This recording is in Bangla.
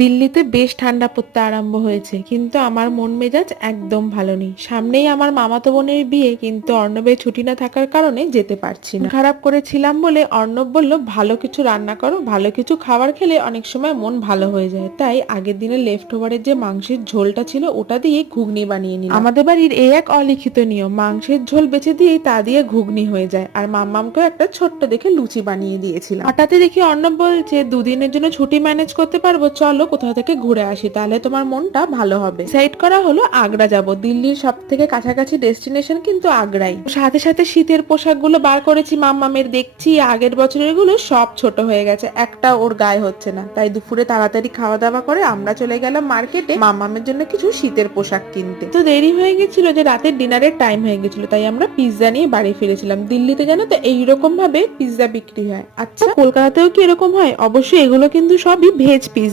দিল্লিতে বেশ ঠান্ডা পড়তে আরম্ভ হয়েছে, কিন্তু আমার মন মেজাজ একদম ভালো নেই। সামনেই আমার মামাতো বোনের বিয়ে, কিন্তু অর্ণবের ছুটি না থাকার কারণে যেতে পারছি না। খারাপ করেছিলাম বলে অর্ণব বলল ভালো কিছু রান্না করো, ভালো কিছু খাবার খেলে অনেক সময় মন ভালো হয়ে যায়। তাই আগের দিনের লেফট ওভারের যে মাংসের ঝোলটা ছিল ওটা দিয়ে ঘুগনি বানিয়ে নিলাম। আমাদের বাড়ির এই এক অলিখিত নিয়ম, মাংসের ঝোল বেঁচে দিয়েই তা দিয়ে ঘুগনি হয়ে যায়। আর মাম্মামকেও একটা ছোট্ট দেখে লুচি বানিয়ে দিয়েছিলাম। হঠাৎই দেখি অর্ণব বলছে দুদিনের জন্য ছুটি ম্যানেজ করতে পারবো, চলো কোথাও থেকে ঘুরে আসি, তাহলে তোমার মনটা ভালো হবে। সাইড করা হলো আগ্রা যাব। দিল্লির সব থেকে কাছাকাছি ডেস্টিনেশন কিন্তু আগ্রাই। সাথে সাথে শীতের পোশাকগুলো বার করেছি মাম্মামের, দেখছি আগের বছরের গুলো সব ছোট হয়ে গেছে, একটা ওর গায়ে হচ্ছে না। তাই দুপুরে তাড়াতাড়ি খাওয়া দাওয়া করে আমরা চলে গেলাম মার্কেটে মাম্মামের জন্য কিছু শীতের পোশাক কিনতে। তো দেরি হয়ে গেছিল যে রাতের ডিনারের টাইম হয়ে গেছিল, তাই আমরা পিৎজা নিয়ে বাড়ি ফিরেছিলাম। দিল্লিতে জানো তো এইরকম ভাবে পিৎজা বিক্রি হয়। আচ্ছা কলকাতাতেও কি এরকম হয়? অবশ্যই এগুলো কিন্তু সবই ভেজ পিৎজা।